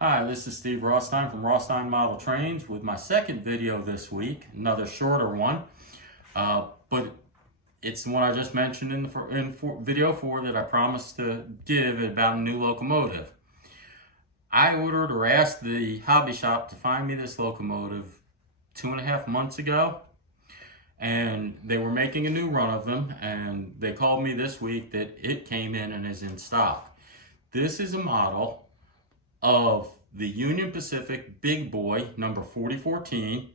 Hi, this is Steve Rostein from Rostein Model Trains with my second video this week, another shorter one, but it's the one I just mentioned in video 4 that I promised to give about a new locomotive. I ordered or asked the hobby shop to find me this locomotive 2.5 months ago, and they were making a new run of them, and they called me this week that it came in and is in stock. This is a model of the Union Pacific Big Boy number 4014,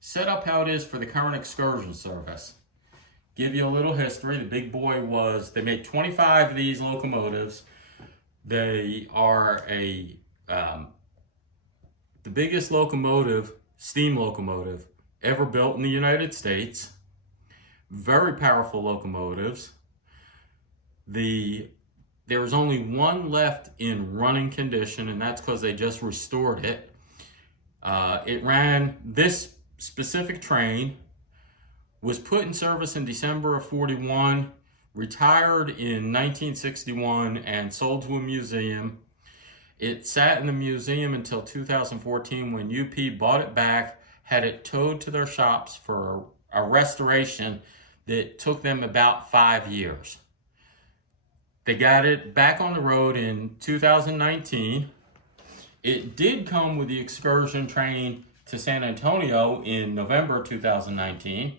set up how it is for the current Excursion service. Give you a little history. The Big Boy they made 25 of these locomotives. They are the biggest steam locomotive ever built in the United States. Very powerful locomotives. There's only one left in running condition, and that's because they just restored it. This specific train was put in service in December of 41, retired in 1961, and sold to a museum. It sat in the museum until 2014 when UP bought it back, had it towed to their shops for a restoration that took them about 5 years. They got it back on the road in 2019. It did come with the Excursion train to San Antonio in November 2019.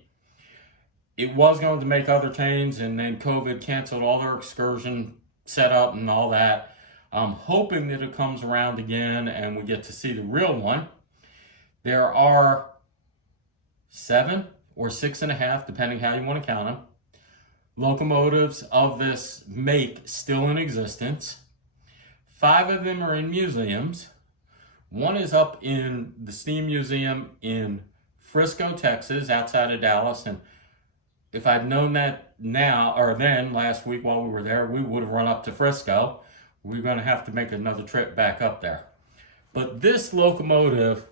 It was going to make other trains, and then COVID canceled all their Excursion setup and all that. I'm hoping that it comes around again and we get to see the real one. There are 7 or 6.5, depending how you want to count them, locomotives of this make still in existence. 5 of them are in museums. One is up in the Steam Museum in Frisco, Texas, outside of Dallas. And if I'd known that then last week while we were there, we would have run up to Frisco. We're going to have to make another trip back up there. But this locomotive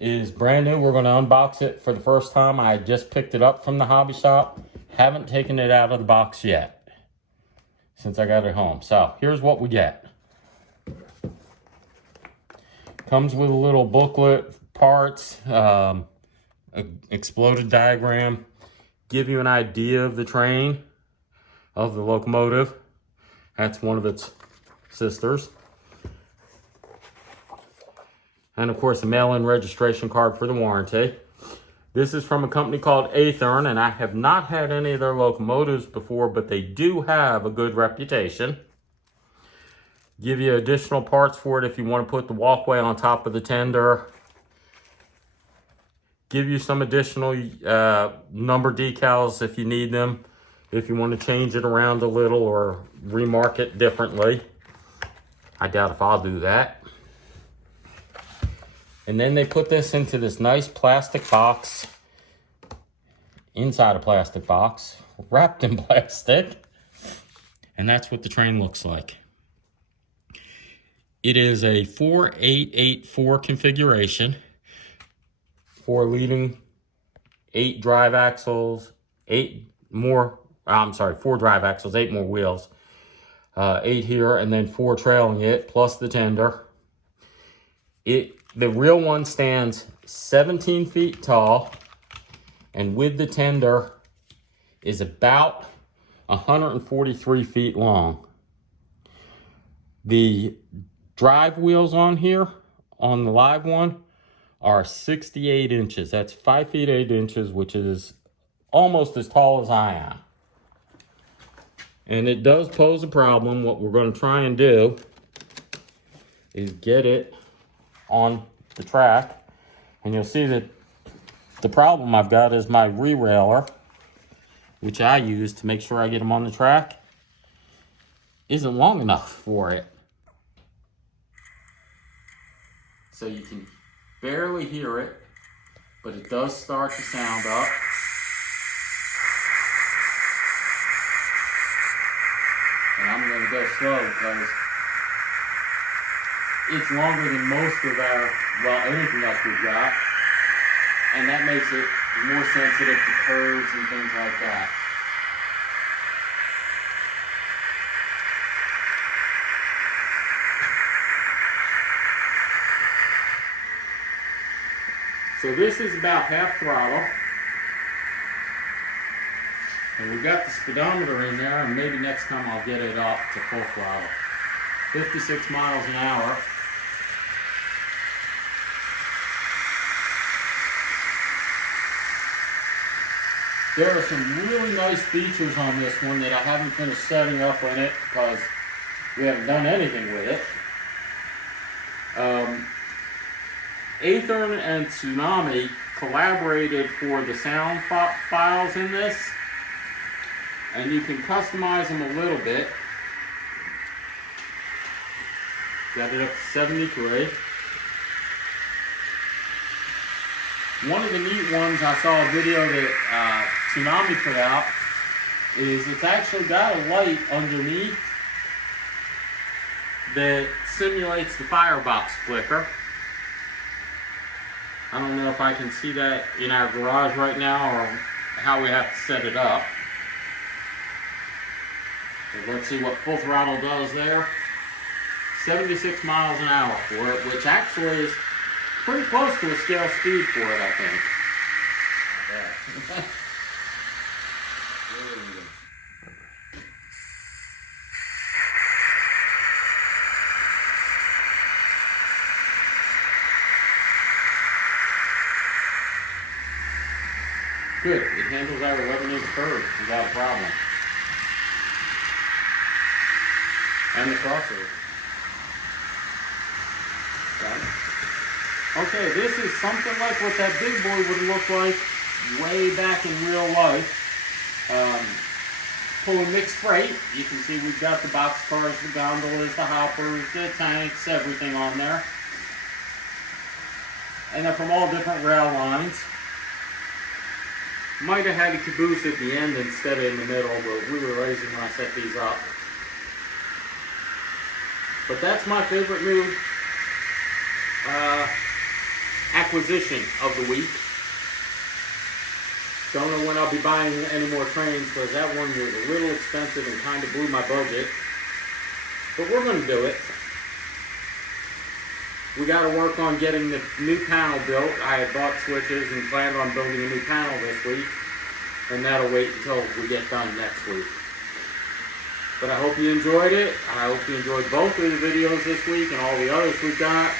is brand new. We're going to unbox it for the first time. I just picked it up from the hobby shop. Haven't taken it out of the box yet since I got it home. So here's what we get. Comes with a little booklet, parts, exploded diagram, give you an idea of the train, of the locomotive. That's one of its sisters. And of course, a mail-in registration card for the warranty. This is from a company called Athearn, and I have not had any of their locomotives before, but they do have a good reputation. Give you additional parts for it if you want to put the walkway on top of the tender. Give you some additional number decals if you need them, if you want to change it around a little or remark it differently. I doubt if I'll do that. And then they put this into this nice plastic box, inside a plastic box, wrapped in plastic. And that's what the train looks like. It is a 4884 configuration, 4 leading, 4 drive axles, 8 more wheels. 8 here, and then 4 trailing it, plus the tender. The real one stands 17 feet tall, and with the tender is about 143 feet long. The drive wheels on here, on the live one, are 68 inches. That's 5 feet 8 inches, which is almost as tall as I am. And it does pose a problem. What we're going to try and do is get it on the track. And you'll see that the problem I've got is my re-railer, which I use to make sure I get them on the track, isn't long enough for it. So you can barely hear it, but it does start to sound up. And I'm going to go slow because it's longer than most of anything else we've got. And that makes it more sensitive to curves and things like that. So this is about half throttle. And we've got the speedometer in there, and maybe next time I'll get it up to full throttle. 56 miles an hour. There are some really nice features on this one that I haven't finished setting up in it because we haven't done anything with it. Athearn and Tsunami collaborated for the sound files in this, and you can customize them a little bit. Got it up to 73. One of the neat ones, I saw a video that Tsunami put out, is it's actually got a light underneath that simulates the firebox flicker. I don't know if I can see that in our garage right now or how we have to set it up. So let's see what full throttle does there. 76 miles an hour for it, which actually is pretty close to a scale speed for it, I think. Yeah. Good. It handles our 11-inch curve without a problem. And the crossover. Got it. Okay, this is something like what that big boy would look like way back in real life. Pulling mixed freight. You can see we've got the box cars, the gondolas, the hoppers, the tanks, everything on there. And they're from all different rail lines. Might have had a caboose at the end instead of in the middle, but we were lazy when I set these up. But that's my favorite new acquisition of the week. Don't know when I'll be buying any more trains because that one was a little expensive and kind of blew my budget. But we're going to do it. We got to work on getting the new panel built. I had bought switches and planned on building a new panel this week. And that'll wait until we get done next week. But I hope you enjoyed it. I hope you enjoyed both of the videos this week and all the others we've got.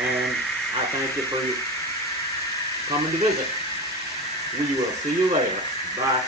And I thank you for coming to visit. We will see you later. Bye.